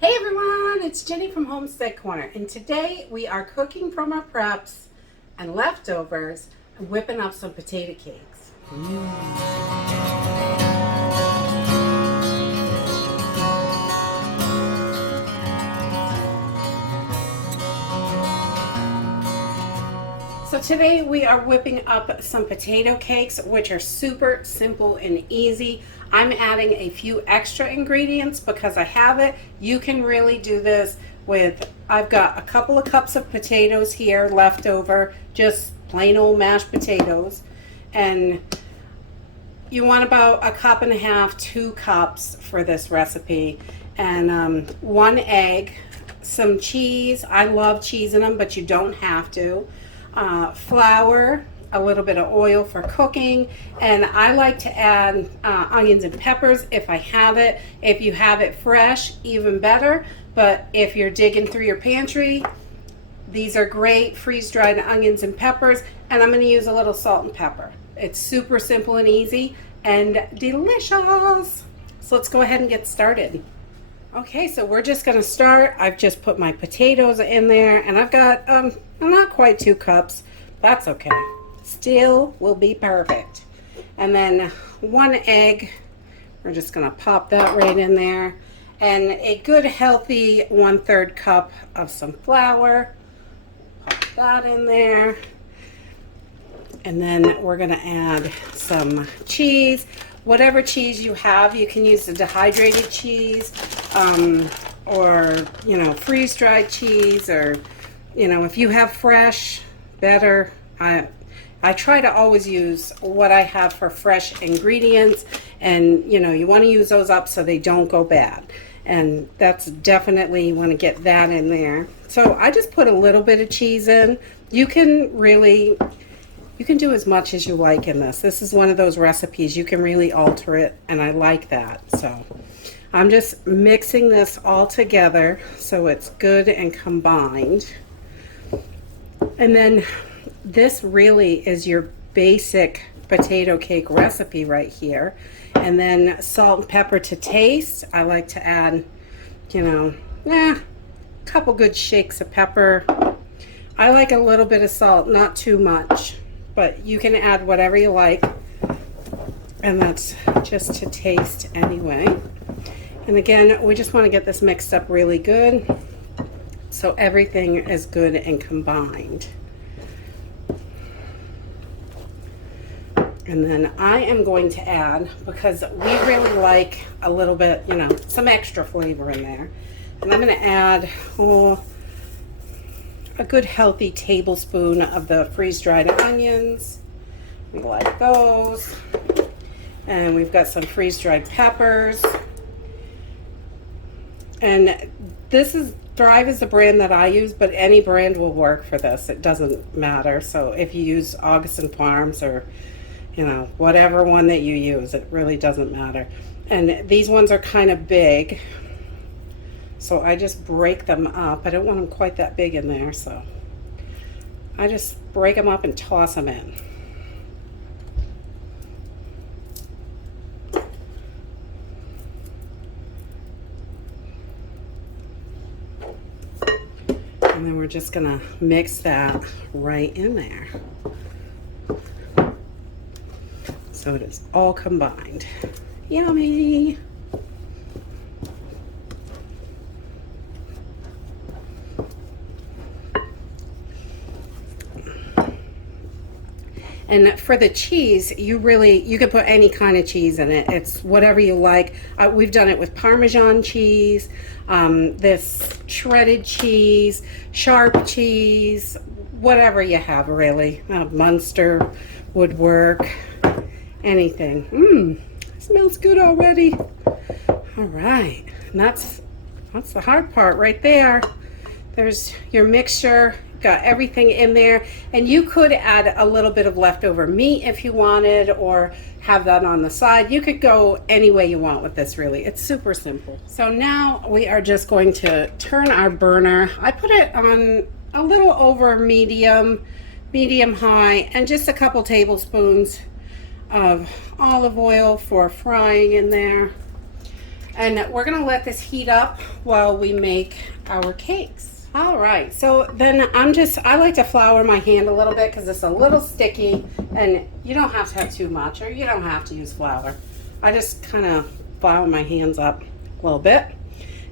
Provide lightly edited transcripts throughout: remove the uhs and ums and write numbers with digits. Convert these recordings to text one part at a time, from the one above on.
Hey everyone, it's Jenny from Homestead Corner, and today we are cooking from our preps and leftovers and whipping up some potato cakes. So today we are whipping up some potato cakes, which are super simple and easy. I'm adding a few extra ingredients because I have it. You can really do this with, I've got a couple of cups of potatoes here left over, just plain old mashed potatoes. And you want about a cup and a half, 2 cups for this recipe. And 1 egg, some cheese. I love cheese in them, but you don't have to. Flour, a little bit of oil for cooking, and I like to add onions and peppers if I have it. If you have it fresh, even better, but if you're digging through your pantry, these are great freeze-dried onions and peppers, and I'm going to use a little salt and pepper. It's super simple and easy and delicious. So let's go ahead and get started. Okay, so we're just going to start. I've just put my potatoes in there, and I've got not quite 2 cups. That's okay. Still will be perfect. And then 1 egg. We're just going to pop that right in there. And a good healthy 1/3 cup of some flour. Pop that in there. And then we're going to add some cheese. Whatever cheese you have, you can use the dehydrated cheese, or freeze-dried cheese, or if you have fresh, better. I try to always use what I have for fresh ingredients, and you want to use those up so they don't go bad. And that's definitely, you want to get that in there. So I just put a little bit of cheese in. You can do as much as you like in this. This is one of those recipes you can really alter it, and I like that. So I'm just mixing this all together so it's good and combined. And then this really is your basic potato cake recipe right here. And then salt and pepper to taste. I like to add, a couple good shakes of pepper. I like a little bit of salt, not too much, but you can add whatever you like. And that's just to taste anyway. And again, we just want to get this mixed up really good so everything is good and combined. And then I am going to add, because we really like a little bit, some extra flavor in there. And I'm going to add a good healthy tablespoon of the freeze-dried onions. We like those. And we've got some freeze-dried peppers. And this is Thrive is the brand that I use, but any brand will work for this. It doesn't matter. So if you use Augustin Farms or whatever one that you use, it really doesn't matter. And these ones are kind of big, so I just break them up. I don't want them quite that big in there, so I just break them up and toss them in. And then we're just gonna mix that right in there, so it is all combined. Yummy! And for the cheese, you can put any kind of cheese in it. It's whatever you like. We've done it with Parmesan cheese, this shredded cheese, sharp cheese, whatever you have really. Munster would work. Anything. Smells good already. All right, and that's the hard part right there. There's your mixture. Got everything in there, and you could add a little bit of leftover meat if you wanted, or have that on the side. You could go any way you want with this, really. It's super simple. So now we are just going to turn our burner. I put it on a little over medium high, and just a couple tablespoons of olive oil for frying in there. And we're gonna let this heat up while we make our cakes. All right, so then I like to flour my hand a little bit because it's a little sticky, and you don't have to have too much, or you don't have to use flour. I just kind of flour my hands up a little bit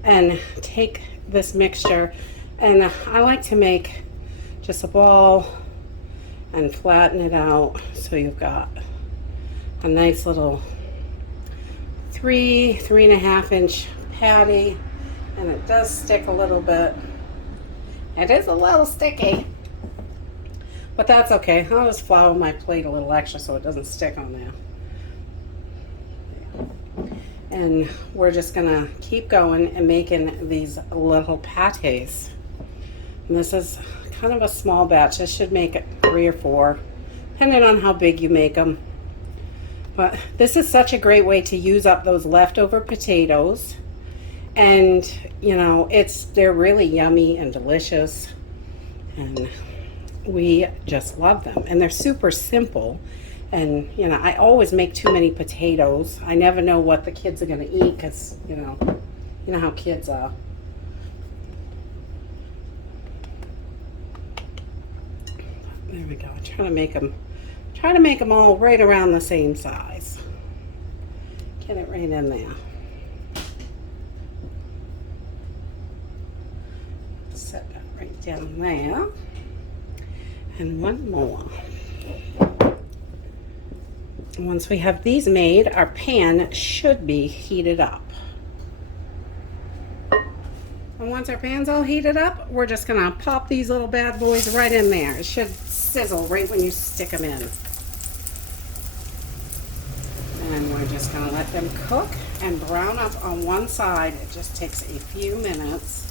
and take this mixture, and I like to make just a ball and flatten it out so you've got a nice little 3.5 inch patty, and it does stick a little bit. It is a little sticky, but that's okay. I'll just flour my plate a little extra so it doesn't stick on there. And we're just gonna keep going and making these little pates. And this is kind of a small batch. This should make it 3 or 4, depending on how big you make them. But this is such a great way to use up those leftover potatoes. And you know, they're really yummy and delicious, and we just love them. And they're super simple. And you know, I always make too many potatoes. I never know what the kids are going to eat because you know how kids are. There we go. Try to make them all right around the same size. Get it right in there. Set that right down there. And one more. Once we have these made, our pan should be heated up. And once our pan's all heated up, we're just gonna pop these little bad boys right in there. It should sizzle right when you stick them in. And we're just gonna let them cook and brown up on one side. It just takes a few minutes.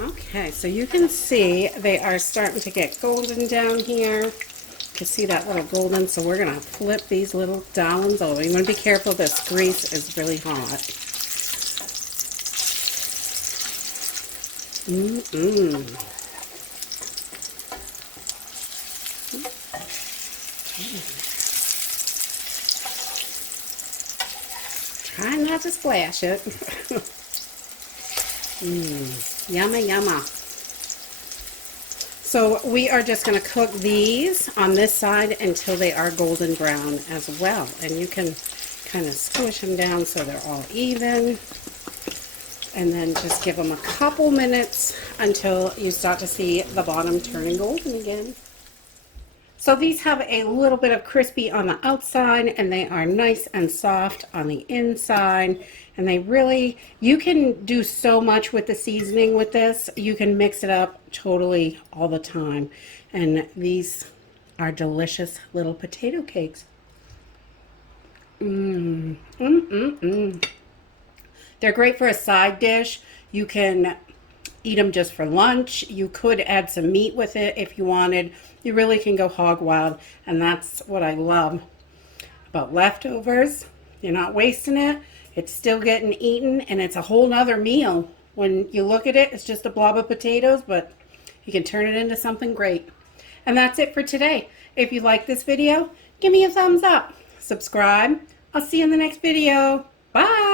Okay, so you can see they are starting to get golden down here. You can see that little golden, so we're gonna flip these little darlings over. You wanna be careful, this grease is really hot. Try not to splash it. Yummy, yummy. So we are just going to cook these on this side until they are golden brown as well. And you can kind of squish them down so they're all even. And then just give them a couple minutes until you start to see the bottom turning golden again. So these have a little bit of crispy on the outside, and they are nice and soft on the inside. And they really, you can do so much with the seasoning with this. You can mix it up totally all the time. And these are delicious little potato cakes. They're great for a side dish. You can eat them just for lunch. You could add some meat with it if you wanted. You really can go hog wild, and that's what I love about leftovers. You're not wasting it. It's still getting eaten, and it's a whole nother meal. When you look at it, it's just a blob of potatoes, but you can turn it into something great. And that's it for today. If you like this video, give me a thumbs up. Subscribe. I'll see you in the next video. Bye.